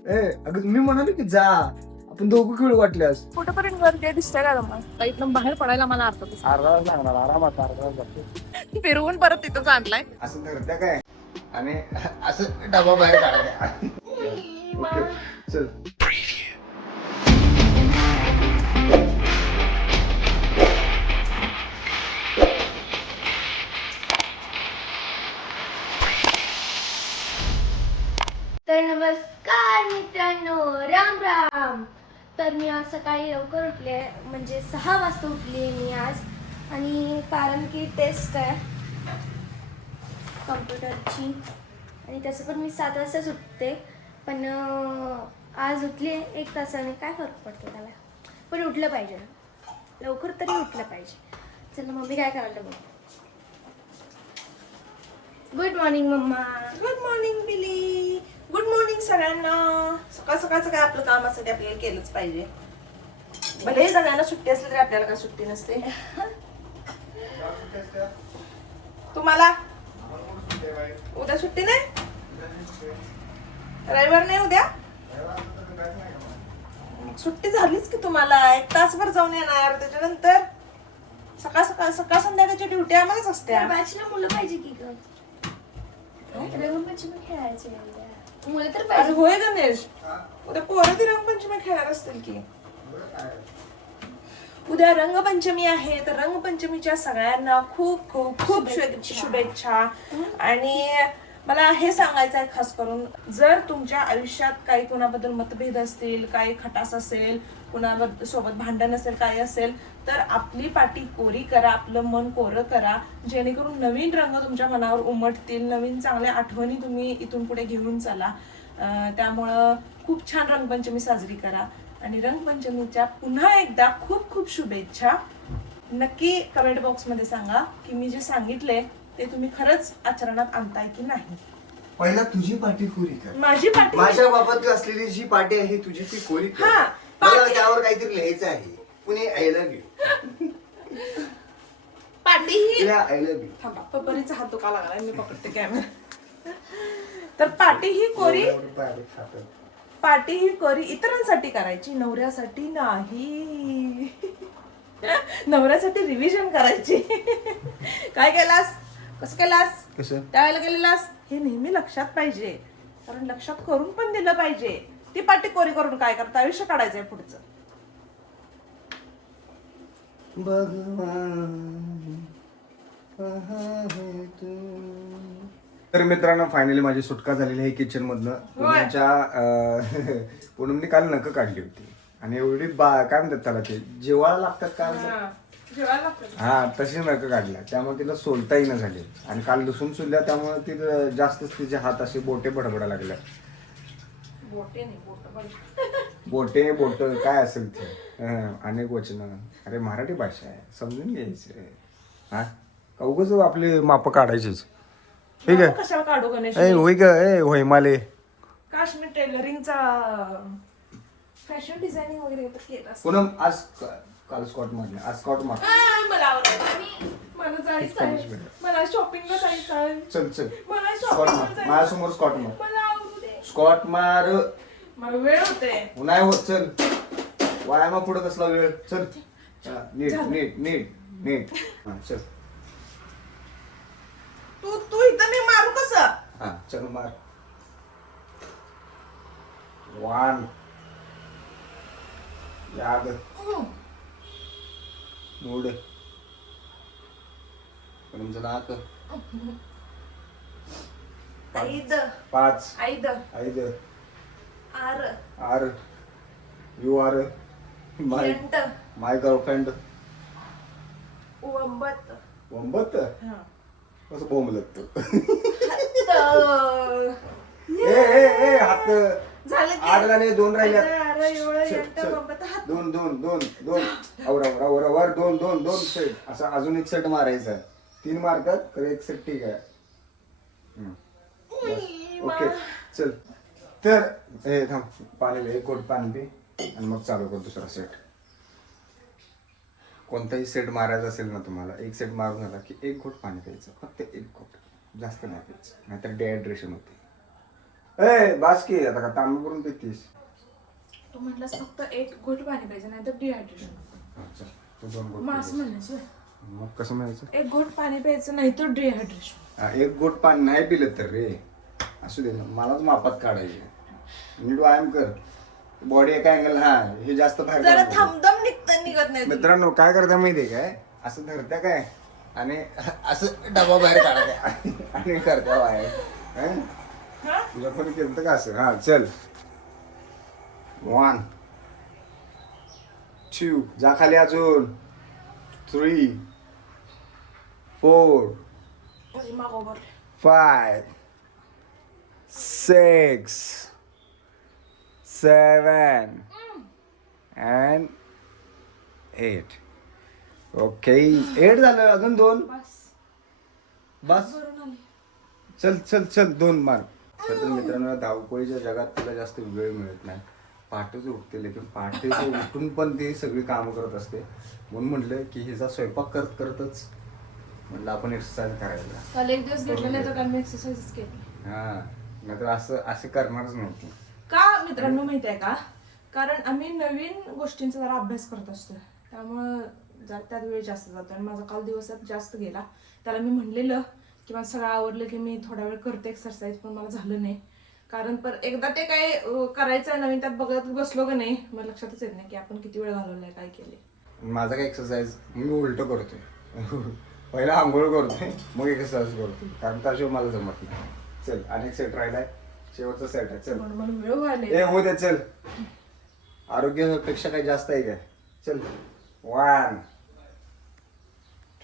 अगं मी म्हणालो की जा आपण दोघं खेळू वाटल्यास. कुठेपर्यंत गर्दी दिसतंय का तुम्हाला? इथनं बाहेर पडायला मला अर्थ अर्धा तास लागणार आरामात अर्धा तास लागतो. फिरवून परत तिथंच आणलाय. असं धरत्या काय आणि असं डबा बाहेर काढायचा. ओके चल. तर नमस्कार मित्रांनो, राम राम. तर मी आज सकाळी लवकर उठले, म्हणजे 6 वाजता उठली मी आज. आणि कारण की टेस्ट आहे कम्प्युटरची आणि तसं पण मी 7 वाजताच उठते. पण आज उठले 1 तासाने, काय फरक पडतो त्याला. पण उठलं पाहिजे ना, लवकर तरी उठलं पाहिजे. चला मम्मी काय करायला बघ. Good morning mamma. Good morning Billy. Good morning सगळ्यांना. सकाळ सकाळचं काय आपलं काम असेल ते आपल्याला केलंच पाहिजे. भले सगळ्यांना सुट्टी असली तरी आपल्याला काय सुट्टी नसते. तुम्हाला उद्या सुट्टी नाही? रविवार नाही उद्या? सुट्टी झालीच की तुम्हाला. 1 तासभर जाऊन येणार, त्याच्यानंतर सकाळ संध्याकाळची ड्युटी आम्हालाच असते. बॅचला मुलं पाहिजे की ग. रंगपंचमी खेळायचे मुलं तर अरे पाहिजे. होय गणेश, उद्या पोरं ती रंगपंचमी खेळणार असतील की. उद्या रंगपंचमी आहे, तर रंगपंचमीच्या सगळ्यांना खूप खूप खूप शुभेच्छा. आणि मला हे सांगायचं आहे खास करून, जर तुमच्या आयुष्यात काही कोणाबद्दल मतभेद असतील, काही खटास असेल, कोणाबद्दल सोबत भांडण असेल, काय असेल, तर आपली पाटी कोरी करा, आपलं मन कोरं करा, जेणेकरून नवीन रंग तुमच्या मनावर उमटतील, नवीन चांगल्या आठवणी तुम्ही इथून पुढे घेऊन चला. त्यामुळं खूप छान रंगपंचमी साजरी करा. आणि रंगपंचमीच्या पुन्हा एकदा खूप खूप शुभेच्छा. नक्की कमेंट बॉक्समध्ये सांगा की मी जे सांगितले ते तुम्ही खरंच आचरणात आणताय की नाही. पहिला तुझी पाठी कोरी कर. माझी पाटी माझ्या बाबत असलेली जी पाठी आहे तुझी ती कोरी कर. हा, मला त्यावर काहीतरी लिहायचं आहे. Pune I love you. पाटी ही आय लव्ह यू. थांबा, पपरीचा हात दुखा लागलाय, मी पकडते कॅमेरा. तर पाटी ही कोरी, पाटी ही कोरी इतरांसाठी करायची, नवऱ्यासाठी नाही. नवऱ्यासाठी रिव्हिजन करायची. काय केलास, कसं केलास, कसं त्यावेळेला गेलेलास, हे नेहमी लक्षात पाहिजे. कारण लक्षात करून पण दिलं पाहिजे. ती पाटी कोरी करून काय करता, आयुष्य काढायचंय पुढचं. तर मित्रांनो, फायनली माझी सुटका झालेली आहे किचन मधनं. पूनमने काल नखं काढली होती आणि एवढी काय म्हणतात त्याला, ते जेवायला लागतात काय हा, तशी नखं काढल्या. त्यामुळे तिला सोलता येईना झाली आणि काल लसूण सोलल्या, त्यामुळे तिला जास्तच तिचे हात असे बोटे बडबडा लागल्या. बोटे बोट काय असेल ते अनेक वचन. अरे मराठी भाषा आहे, समजून घ्यायचं. हा का उगाच आपली माप काढायचीच. ठीक आहे. कशाला काढू गणेश. होय ग होय माले. काश्मीर टेलरिंगचा फॅशन डिझायनिंग वगैरे केलं असतं. पूनम आज काल स्कॉट मारले, आज स्कॉट मार. मला आवडतं. मला जायचं आहे, मला शॉपिंगला जायचं आहे. चल चल मला स्कॉट शॉपिंगला मार जायचं. माझ्यासमोर स्कॉट मार. मला आवडू दे. स्कॉट मार. मला वेळ होते. नाही होत. चल वायामा पुढे कसला वेळ. चल नीट नीट नीट नीट. हा चल. तू इथं मी मारू कसं. हा चल मार. 1 याद मूड तुमचं नाक. 5 आईद are you are my girlfriend. वंबत कसं बोंबलत तू. ए हात झालं 8 झाले, 2 राहिल्या. की 2 वर 2 सेट. असं अजून एक सेट मारायचा. 3 मारतात तर 1 सेट ठीक आहे. ओके चल. तर हे थांब, पाणी 1 घोट पाणी पी आणि मग चालू कर दुसरा सेट. कोणताही सेट मारायचा असेल ना तुम्हाला, 1 सेट मारून झाला की 1 घोट पाणी प्यायचं. फक्त 1 घोट, जास्त नाही प्यायचं, नाहीतर डिहायड्रेशन होते. ए बास की आता का तांबे करून पितीस. तू म्हटलंस फक्त एक घोट पाणी पाहिजे नाही तर डिहायड्रेशन. अच्छा, तू 2 घोट मग असं पिलीस. म्हणायचं होय. मग कसं म्हणायचं? एक घोट पाणी प्यायचं नाही तर डिहायड्रेशन. हा, एक घोट पाणी नाही पिलं तर रे असू दे ना, मलाच मापात काढायचे. नीट व्यायाम कर, बॉडी एका अँगल. हा हे जास्त बाहेर जरा काढू नको. थांबदम निघत नाही तुला. मित्रांनो काय करता माहितीये काय, असं धरत्या काय आणि असं डबा बाहेर काढायचा आणि करत्या बाहेर. हं? हा? तुझ्या पण केलं का असं? हा चल. 1 2 जा खाली अजून. 3 4 अरे मागोवर. 5 6 7 and 8. ओके 8 झालं. अजून 2. बस बस भरून आली. चल चल चल 2 मार. तर मित्रांनो धावपळीच्या जगात तिला जास्त वेळ मिळत नाही. पहाटेच उठते, लेकिन पहाटेच उठून पण ती सगळी कामं करत असते. म्हणून म्हटलं की हिचा स्वयंपाक करत करतच म्हटलं आपण एक्सरसाइज करायला. काल एक दिवस घेतलं नाही तर काल मी एक्सरसाइज केली. हा नाहीतर असं करणारच नव्हती. का मित्रांनो माहिती आहे का, कारण आम्ही नवीन गोष्टींचा जरा अभ्यास करत असतो, त्यामुळं जरा त्यात वेळ जास्त जातो. आणि माझा काल दिवसात जास्त गेला. त्याला मी म्हणलेलं की मला सगळं आवडलं की मी थोडा वेळ करते एक्सरसाइज, पण मला झालं नाही. कारण पर एकदा ते काय करायचं आहे नवीन त्यात बघत बसलो का नाही मला लक्षातच येत नाही की आपण किती वेळ घालवलाय काय केले. माझा काय एक्सरसाइज मी उलट करतोय. पहिला आंघोळ करतोय मग एक्सरसाइज करतोय, कारण त्याशिवाय मला जमत नाही. चल अनेक सेट राहिलाय, शेवटचा सेट आहे. चल म्हणून वेळ व्हायला. ए हो दे चल. आरोग्यापेक्षा काही जास्त आहे काय? चल 1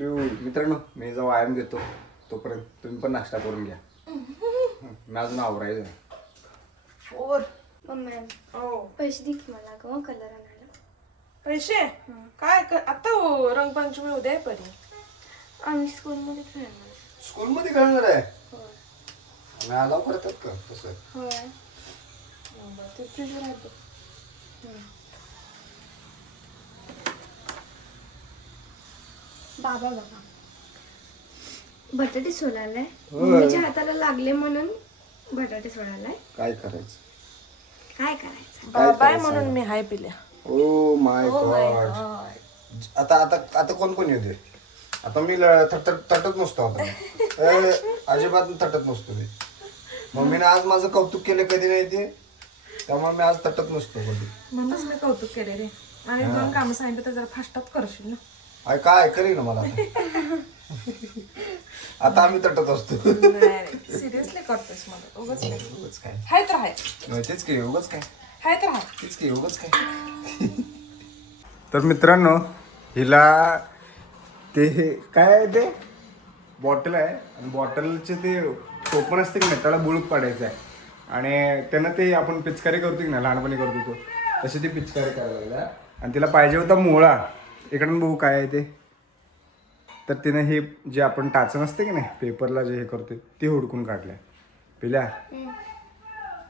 2. मित्रांनो मी जो व्यायाम घेतो तोपर्यंत तुम्ही पण नाश्ता करून घ्या. मी अजून आवरायचं. 4. मम्मी हो पैसे दे की मला गं कलर आणायला. पैसे काय आता रंगपंचमी उद्या आहे परी. आम्ही स्कूलमध्ये खेळणार. स्कूलमध्ये खेळणार आहे? होय आणि अलाव करतात का तसं? होय. ते फ्रीजवर आहे बघ. बाबा बाबा बटाटे सोलायलाय. होय. मम्मीच्या हाताला लागले म्हणून बटाटे सोलायलाय. काय करायचं? काय करायचं? बाबाय म्हणून मी हाय पिल्या. Oh my god. आता आता आता कोण कोण येते? आता मी तटत नसतो. आता अजिबात तटत नसतो मी. मम्मीने आज माझं कौतुक केलं कधी नाही ते, त्यामुळे मी आज तटत नसतो कधी. म्हणूनच मी कौतुक केले रे. आणि 2 कामं सांगितलं तर जरा फास्टात करशील ना. काय करी ना मला आता आम्ही तटत असतो. सिरियसली करतोस मला उगाच नाही. उगाच काय? हाय तर हाय. तेच की उगाच काय? हाय तर हाय. तेच की उगाच काय? तर मित्रांनो हिला ते काय आहे ते बॉटल आहे आणि बॉटलचे ते टोपण असते की नाही त्याला बुळूक पाडायचं आहे. आणि त्यानं ते आपण पिचकारी करतो की नाही लहानपणी करतो तो तशी ती पिचकारी करायला लागला. आणि तिला पाहिजे होता मोळा. इकडून बघू काय आहे ते. तर तिनं हे जे आपण टाचन असते की नाही पेपरला जे हे करतोय ते हुडकून काढलंय. पिल्या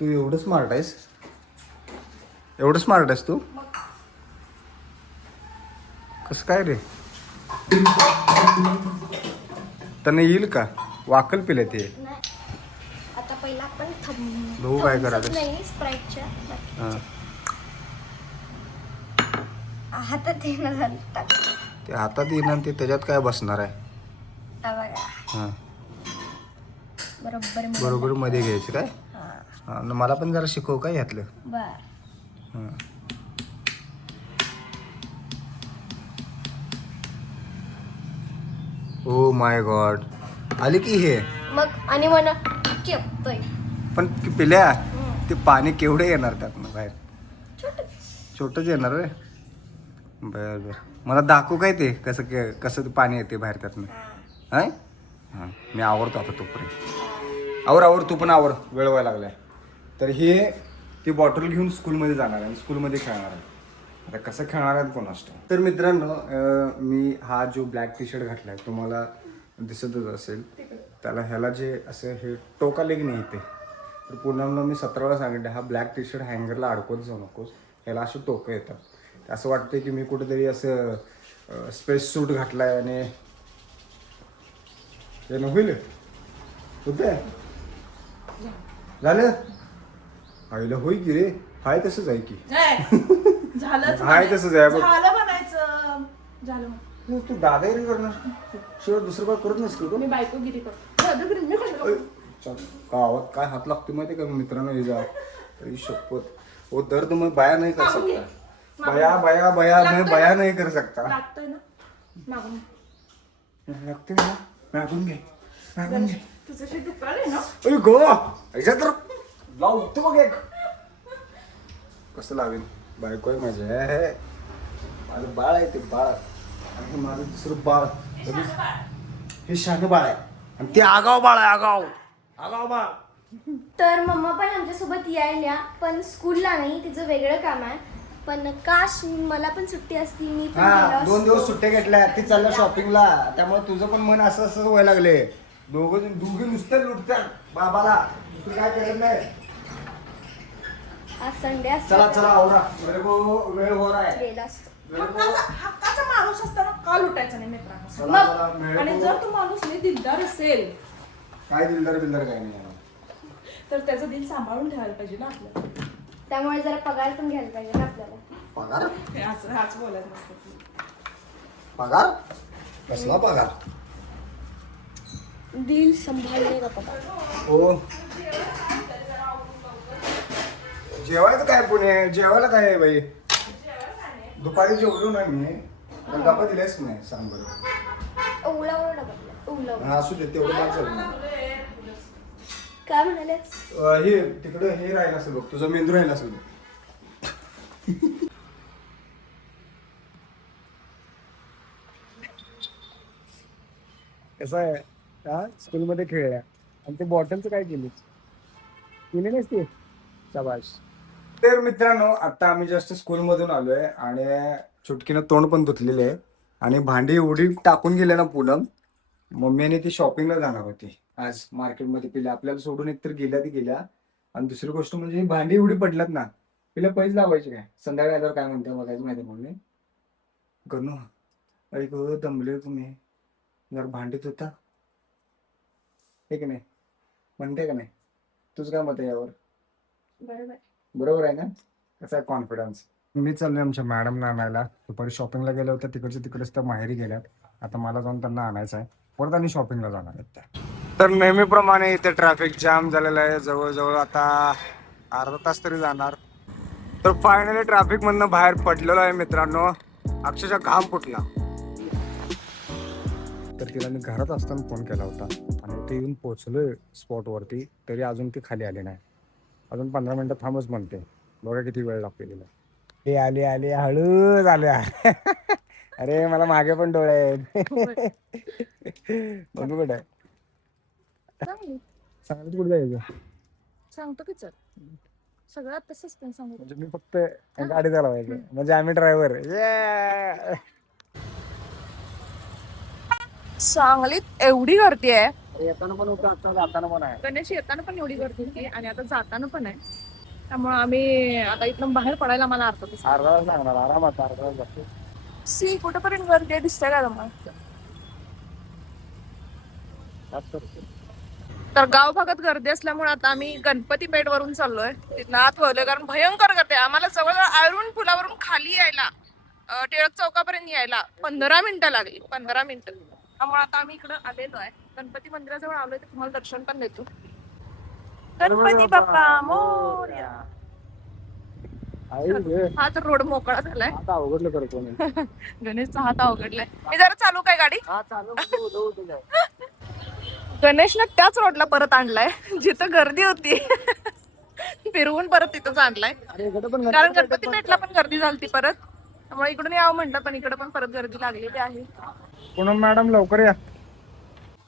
तू एवढं स्मार्ट आहेस? एवढं स्मार्ट आहेस तू? कसं काय रे? त्यानं येईल का? वाकल पिल्या ते. नाही आता पहिला आपण बघू काय करायचं. नाही स्प्राईटच्या हां हातात येणं झालं टाक. ते हातात येणार ते त्याच्यात काय बसणार आहे? बघा हां बरोबर बरोबर मध्ये घ्यायचं काय? हां हां मला पण जरा शिकव काय ह्यातलं. बर. हां ओ माय गॉड आली की हे. मग आणि म्हणा केपतोय पण पिल्या ते पाणी केवढं येणार त्यातनं बाहेर? छोटंच. छोटंच येणार रे. बरं बरं मला दाखवू काय ते कसं कसं ते पाणी येते बाहेर त्यातनं. हां हां मी आवरतो आता तोपर्यंत. आवर तू पण आवर, वेळ व्हायला लागलाय. तर हे ती बॉटल घेऊन स्कूलमध्ये जाणार आहे आणि स्कूलमध्ये खेळणार आहे. आता कसं खेळणार आहेत कोणास ठाऊक. तर मित्रांनो मी हा जो ब्लॅक टी शर्ट घातला आहे तुम्हाला दिसतच असेल. त्याला ह्याला जे असं हे टोक आले की नाही ते तर पुन्हा मी 17 वेळा सांगितलं हा ब्लॅक टी शर्ट हँगरला अडकवत जाऊ नकोस. ह्याला असे टोकं येतात. असं वाटतं की मी कुठेतरी असं स्पेस सूट घातलाय आणि हे होईल होते झालं. आईला होई की रे, हाय तसंच आहे की. झालं हाय तसंच आहे बघ. झालं म्हणायचं. झालं म्हण. तू दादागिरी करणार शिवाय दुसरं काय करत नसतो का? मी बायकोगिरी करतो. दादागिरी मी कशाला करू? गावात काय हात लागतो माहिती का मित्रांनो, हे जा शपथ वो दर्द मैं बया नहीं कर सकता, बया बया बया मैं बया नहीं कर सकता. लागतोय ना मागून. लागते ना, मागून घे मागून घे. तुझ्याशी दुकान आहे ना. अरे गो ऐसा तर लावतो बघ एक. कसं लावेन, बायको आहे माझी, माझं बाळ आहे ते बाळ, आणि माझं दुसरं बाळ हे शहाणं बाळ आहे, आणि ते आगाव बाळ आहे, आगाव आगाव बाळ. तर मम्मा पण आमच्यासोबत यायला, पण स्कूलला नाही, तिचं वेगळं काम आहे. पण काश मला पण सुट्टी असती, मी पण हा गेलो 2 दिवस असतो. सुट्ट्या घेतल्या, ती चालल्या शॉपिंगला, त्यामुळे तुझं पण मन असं असं व्हायला लागले. दोघे नुसतं लुटतात बाबाला, दुसरं काय करत नाही. आज संडे चला असतो चला आवरा, मेरे को वेळ हो रहा है. गेला असतो. हक्काचा माणूस असताना का लुटायचा नाही मित्रांनो? चला चला मेरे आणि को. जर तो माणूस लई दिलदार असेल काय दिलदार बिलदार काय नाही. तर त्याचं दिल सांभाळून ठेवायला पाहिजे ना आपल्याला. त्यामुळे जरा पगार पण घ्यायला पाहिजे ना आपल्याला. पगार हे हाच बोलायचं नसतं. पगार कसला पगार? दिल संभाळले का पगार. हो जेवायचं काय पुणे, जेवायला काय आहे बाई? दुपारी जेवलो ना मी, पण गप्पा दिलेच नाही. सांग बरं. ओवळा ओवळा डबा ओवळा. हा असू दे, तेवढं काय चालू. काय म्हणाले? हे तिकडं हे राहिलं असेल बघ, तुझा मेंदू राहिला असेल बघ. कसं आहे, हा स्कूलमध्ये खेळल्या आणि ते बॉटलचं काय केली? केली नाहीस ती? शाबाश. तर मित्रांनो, आता आम्ही जस्ट स्कूलमधून आलोय आणि चुटकीनं तोंड पण धुतलेलं आहे, आणि भांडी एवढी टाकून गेले ना पूनम, मम्मी आणि ती शॉपिंगला जाणार होती आज मार्केटमध्ये. पिल्या आपल्याला सोडून एकतर गेल्या ती गेल्या, आणि दुसरी गोष्ट म्हणजे ही भांडी एवढी पडल्यात ना, तिला पैसे लावायचे काय, संध्याकाळी आल्यावर काय म्हणते बघायचं माहिती म्हणून. गणू ऐक दमले तुम्ही, जर भांडीत होता हे की नाही, म्हणते का नाही? तुझं काय मत आहे यावर? बरोबर. बरोबर आहे ना? कसा आहे कॉन्फिडन्स? मी चाललोय आमच्या मॅडमना आणायला. दुपारी शॉपिंगला गेल्या होत्या, तिकडच्या तिकडेच त्या माहेरी गेल्यात. आता मला जाऊन त्यांना आणायचं आहे, परत आणि शॉपिंगला जाणार आहेत त्या. तर नेहमीप्रमाणे इथे ट्रॅफिक जाम झालेलं आहे, जवळजवळ आता अर्धा तास तरी जाणार. तर फायनली ट्रॅफिक मधनं बाहेर पडलेलो आहे मित्रांनो, अक्षरशः घाम फुटला. तर तिला मी घरात असताना फोन केला होता, आणि ते येऊन पोहोचलोय स्पॉटवरती, तरी अजून ती खाली आली नाही. अजून 15 मिनिटं थांबच म्हणते, बघा किती वेळ लागतो तिला. हे आली आली हळूच आल्या. अरे मला मागे पण डोळे आहेत. बघू कुठे सांगत कुठे जायचं? सांगतो की चल, सगळं तसंच पण सांगतो. म्हणजे मी फक्त गाडी चालवायचं, म्हणजे आम्ही ड्रायव्हर. सांगलीत एवढी गर्दी आहे, येताना पण होतं, आता जाताना पण आहे. गणेश येताना पण एवढी गर्दी होती आणि आता जाताना पण आहे. त्यामुळे आम्ही आता इथून बाहेर पडायला मला अर्धा तास. अर्धा तास लागणार आरामात, अर्धा तास जातो. सी कुठेपर्यंत गर्दी आहे दिसतंय का तुम्हाला? तर गाव भागात गर्दी असल्यामुळे आता आम्ही गणपती पेठ वरून चाललोय, तिथं आत वळलोय, कारण भयंकर गर्दी आहे. आम्हाला जवळ आयरून पुलावरून खाली यायला, टिळक चौकापर्यंत यायला 15 मिनिटं लागली, 15 मिनिटं. त्यामुळे आता आम्ही इकडं आलेलो आहे, गणपती मंदिराजवळ आलोय, तर तुम्हाला दर्शन पण देतो. गणपती बाप्पा मोरया. हा तर रोड मोकळा झालाय. आता अवघडलं करतो. गणेशचा हात अवघडलाय. मी जरा चालू काय गाडी? हा चालू. गणेशनं त्याच रोडला परत आणलाय जिथं गर्दी होती. फिरवून परत तिथंच आणलाय, कारण गणपती पेठला पण गर्दी झाली परत. त्यामुळे इकडून यावं म्हटलं, पण इकडे पण परत गर्दी लागलेली आहे. पूनम मॅडम लवकर या.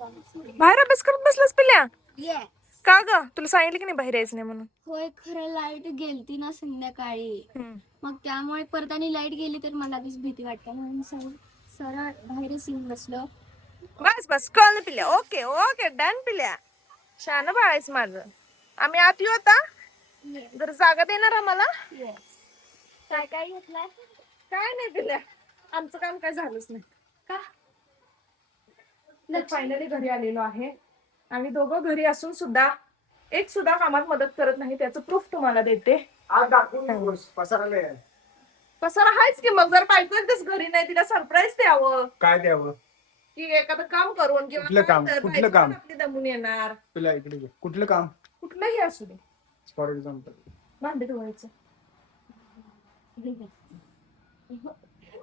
बाहेर अभ्यास करत बसलास पिल्या? येस. का ग, तुला सांगितलं की नाही बाहेर यायचं नाही म्हणून? होय, खरं लाईट गेलती ना संध्याकाळी, मग त्यामुळे परत आणि लाईट गेली तर मला आधीच भीती वाटते, म्हणून सरळ बाहेरच येऊन बसलो. बस बस, कळलं पिल्या. ओके ओके, डन पिल्या. शान बाळायच माझं. आम्ही आत येऊ आता, जर जागा देणार आम्हाला? येस. काय काय घेतलाय? काय नाही पिल्या, आमचं काम काय झालंच नाही. का? फायनली घरी आलेलो आहे. आम्ही दोघं घरी असून सुद्धा एक सुद्धा कामात मदत करत नाही, त्याचं प्रूफ तुम्हाला देते. आज दाखवून पसाराले पसारा आहेच की, मग जर बायको एकदाच घरी नाही, तिला सरप्राईज द्यावं काय द्यावं की एखादं काम करून किंवा कुठलं काम? काय तर कुठलं बायको काम? पण आपली दमून येणार. तुला इकडे घे. कुठलं काम? कुठलंही असू दे. फॉर एक्झाम्पल भांडे धुवायचं.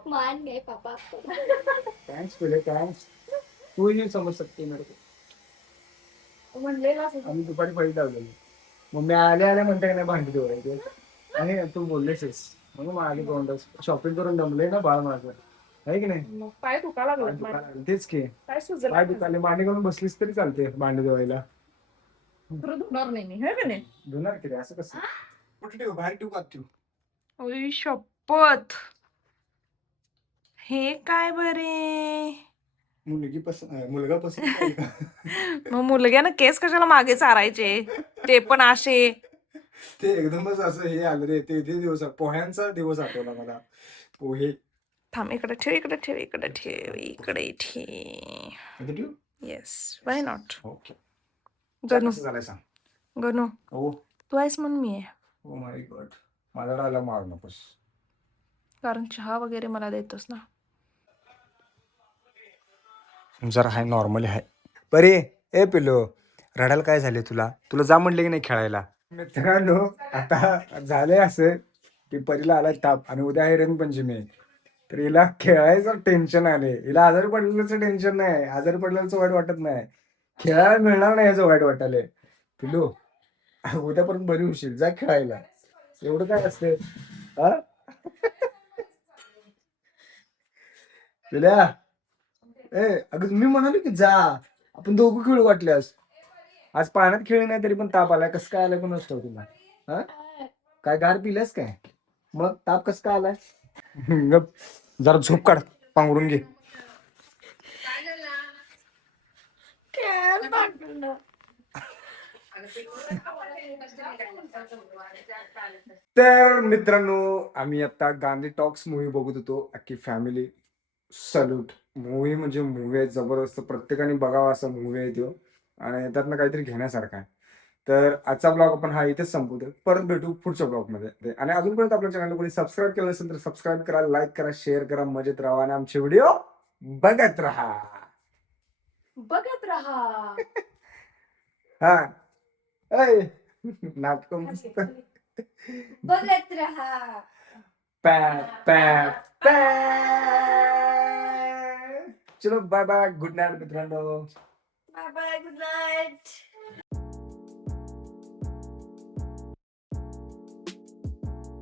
मान गए पापा. थँक्स पहिले थँक्स. तू ही समज सकते मेरे को. म्हणलेलं असं. आम्ही दुपारी पहिली लावलेली. मग मी आल्या म्हणते का नाही भांडी धुवायचे आणि तू बोललेस म्हणून मग आली गोंडस शॉपिंग करून दमले ना बाळ माझं आहे की नाही. मग पाय दुखा पाय लागला दुखायला लागले. तेच की काय सुचलं पाय दुखायले मांडी घालून बसलीस तरी चालते भांडी धुवायला. खरं धुणार नाही मी, है का नाही? धुणार की रे असं कसं कुठे ठेवू बाहेर ठेवू का ठेवू. ओय शपथ, हे काय बरे. मुलगी पसंत मुलगा पसंत का? मग मुलग्यानं केस कशाला मागे चारायचे, ते पण असे. ते एकदमच असं हे आलं रे ते दिवस पोह्यांचा दिवस आठवला मला. पोहे थांब, इकडे ठेव, इकडे ठेव, इकडे ठेव, इकडे ठेव. इथे ठेवू. Yes, why not. Okay Ganu, कसं झालंय सांग. गणू, ओ तू आहेस म्हणून मी आहे. ओ माय गॉड माझा डायलॉग मारू नकोस. कारण चहा वगैरे मला देतोस ना. जरा हाय नॉर्मली हाय बरे. ए पिलो रडायला काय झाले तुला तुला जा म्हणले की नाही खेळायला. मित्रांनो आता झालंय असं की परीला आलाय ताप आणि उद्या आहे रंगपंचमी आहे. तर हिला खेळायचं टेन्शन आले. हिला आजारी पडलेलं टेन्शन नाही, आजारी पडलेलं वाईट वाटत नाही, खेळायला मिळणार नाही याचं वाईट वाटायलंय. पिलो उद्यापर्यंत बरी होशील, जा खेळायला. एवढं काय असते हा पिल्या. ए अगं मी म्हणालो की जा आपण दोघं खेळू वाटल्यास. आज पाण्यात खेळली नाही तरी पण ताप आलाय. कसं काय आलाय पण नसतो तुला. हा काय गार पिल्यास काय मग ताप कसं काय आलाय. गप जरा झोप काढ पांघरून घे. तर मित्रांनो आम्ही आता गांधी टॉक्स मूवी बघत होतो अख्खी फॅमिली. सल्यूट मूवी म्हणजे मूवी आहे जबरदस्त. प्रत्येकाने बघावा असा मूवी आहे तो आणि त्यातनं काहीतरी घेण्यासारखा आहे. तर आजचा ब्लॉग आपण हा इथेच संपवतो. परत भेटू पुढच्या ब्लॉगमध्ये. आणि अजूनपर्यंत आपल्या चॅनल कोणी सबस्क्राईब केलं असेल तर सबस्क्राईब करा, लाईक करा, शेअर करा, मजेत राहा आणि आमचे व्हिडिओ बघत राहा. हा ऐ नाटक मस्त बघत राहा. पॅ पॅ पॅ. चलो बाय बाय गुड नाईट मित्रांनो. Bye bye, good night.